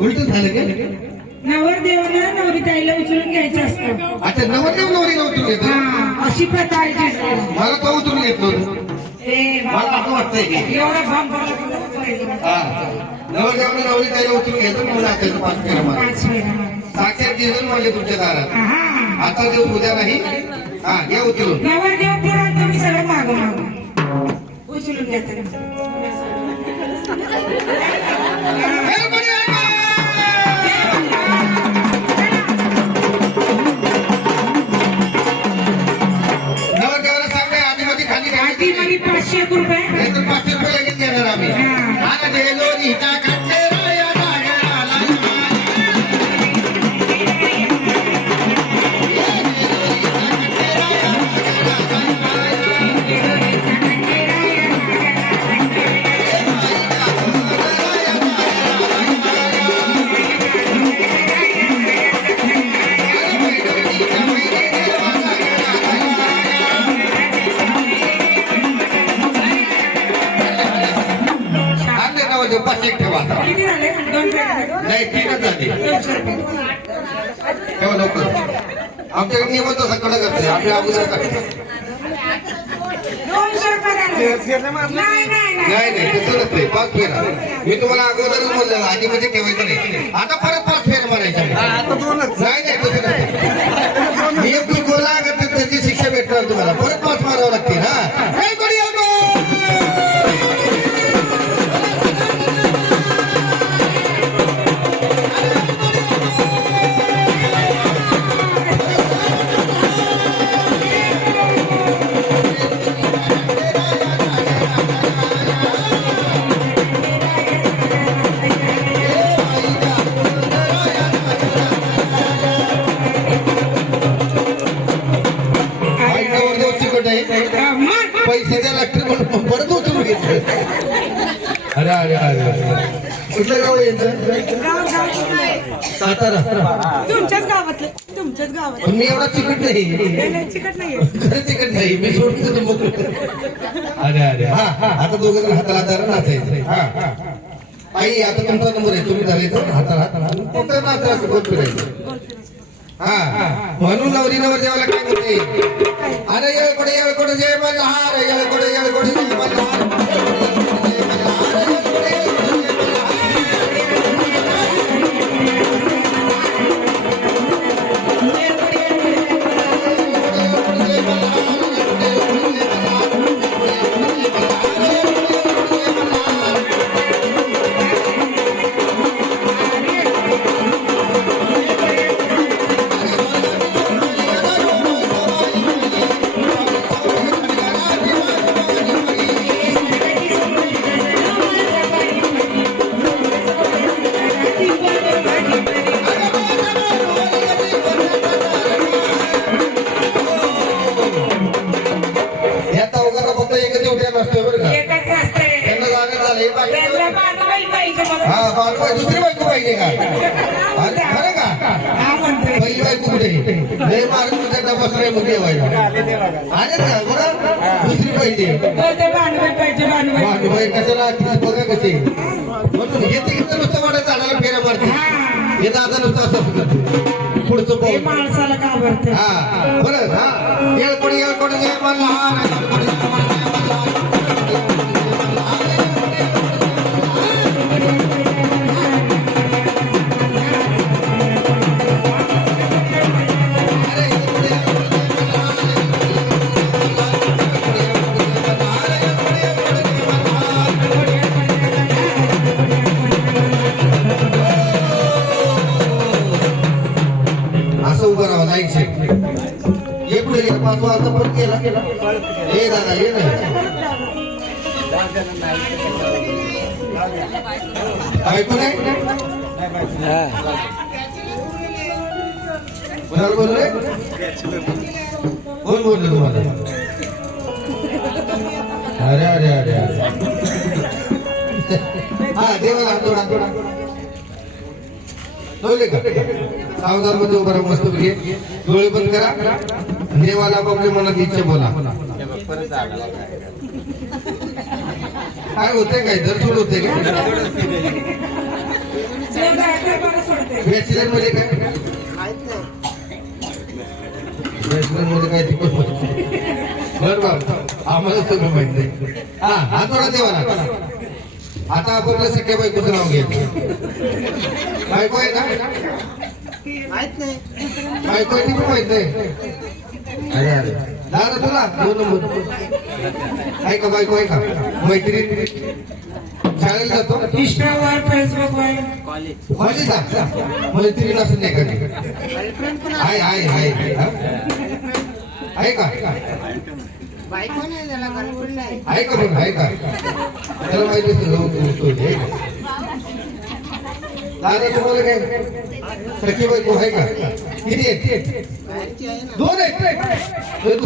उलट झालं का? नवरदेवाला नवरी ताईला उचलून घ्यायचं असतं. अच्छा, नवरदेव नवरीला उचलून घेतो. हा, अशी प्रथा आहे तिकडे. मला तो उचलून घेतो. ए मला बाबा, असं वाटतंय की एवढा भाग भरला हा, नवरदेवाला नवरी ताईला उचलून घ्यायचं म्हणून नाचायचं 5 फेऱ्या मारायचं. 5 फेऱ्या मारायच्या. साक्षात जेजून म्हणले तुमच्या दारात. हा, आता दिवस उद्या नाही. हा, घ्या उचलून. नवरदेव पुराण तुम्ही सगळं मागं उचलून घेता. नवरदेवाला सांगा आधीमध्ये खाली आधी घ्यायची. मला 500 रुपये. नाहीतर 500 रुपये लगेच देणार आम्ही. हा. आता गेलो नीता काढते राया जागराला. आणले नवरदेव 500 ठेवा. किती झाले? 2 फेऱ्या. नाही, 3च झाले. 200 रुपये. ठेवा लवकर. आमच्याकडे नियम तसा कडक असते. आम्ही अगोदर काढतो. 200 रुपये द्या. नाही नाही नाही. नाही नाही, तसं नसते. 5 फेरा. मी तुम्हाला अगोदरच म्हणलं आधीमध्ये ठेवायचं नाही. आता परत 5 फेरा मारायच्या. नाही नाही, तसं नसते. नियम चुकवला का तर त्याची शिक्षा भेटणार तुम्हाला. परत 5 मारावं लागते. हा, काय कोणी येतो? आई नवरदेव चिकट आहे. मग पैसे द्या लागतील म्हणून परत उचलून घेतलं. अरे अरे अरे, कुठलं गाव यायचं? गाव सातारा. तुमच्याच गावात. पण मी एवढा चिकट नाही. चिकट नाहीये. खरं चिकट नाही. मी सोडून देतो मग. अरे अरे, हा हा, आता दोघं जण हाताला हाताला नाचायचं. हा हा, आई आता तुमचा नंबर आहे. तुम्ही झाले तर हाताला हाताला फक्त नाचायचं, गोल फिरायचं. हा, म्हणून नवरी नवरदेवाला काय म्हणते? अरे येळकोडे येळकोडे जय मल्हार, येळकोडे येळकोडे जय मल्हार. या चौघांना फक्त एकच उद्या नसतोय बरं का. एकच असतंय. त्यांना जाणं झालं हे पाहिजे. त्यांना बांधवायला पाहिजे मला. हा, बाजू दुसरी बायको पाहिजे का? अरे, खरं का? हा म्हणतोय. पहिली बायको कुठे? लय मार्ग तुझ्या डबासऱ्या मध्ये व्हायला आले का बरं? दुसरी पाहिजे. बोलते भांडवल पाहिजे भांडवल. बाई कशाला किती बघा कसे म्हणून हे तिकडचं नुसतं वाटत झाडाला फेऱ्या मारते. हे दादा नुसतं असं करतो पुढचं हे पाऊल. माणसाला घाबरते. हा बरं. हा, येळकोडी येळकोडी जय मल्हार, येळकोडी येळकोडी जय मल्हार. असं उभं राहा लाईक शेट. ये पुढे गेला 5 वाजता परत गेला. ये दादा ये ना. ऐकू नाही कोणाला बोलले? कोण बोलले तुम्हाला? अरे अरे अरे अरे, हा देवाला हात जोडा जोडा. बोलले का? सावधान मध्ये उभा राहा, मस्त घे, डोळे बंद करा, देवाला आपल्या मनात इच्छा बोला. काय होतंय? काय धरसोड होते का? देव जायचं मला सोडते. बॅचलर मध्ये काय बॅचलर मध्ये काय तिकट बरोबर आम्हाला सगळं माहित नाही. हा हातोडा देवाला. आता आपण सख्या बायकोचं नाव घ्यायचं. बायको आहे का बायको आहे ती पण माहित नाही. अरे अरे दादा तुला 2 नंबर आहे का बायको आहे का मैत्रीण शाळेला जातो इंस्टावर फेसबुकवर कॉलेजला मैत्रीण असं नाही का आहे आहे आहे हा? आहे का आहे का पण आहे का त्याला माहिती असेल दादा तुम्हाला काय सखी बायको आहे का किती आहेत 2 आहेत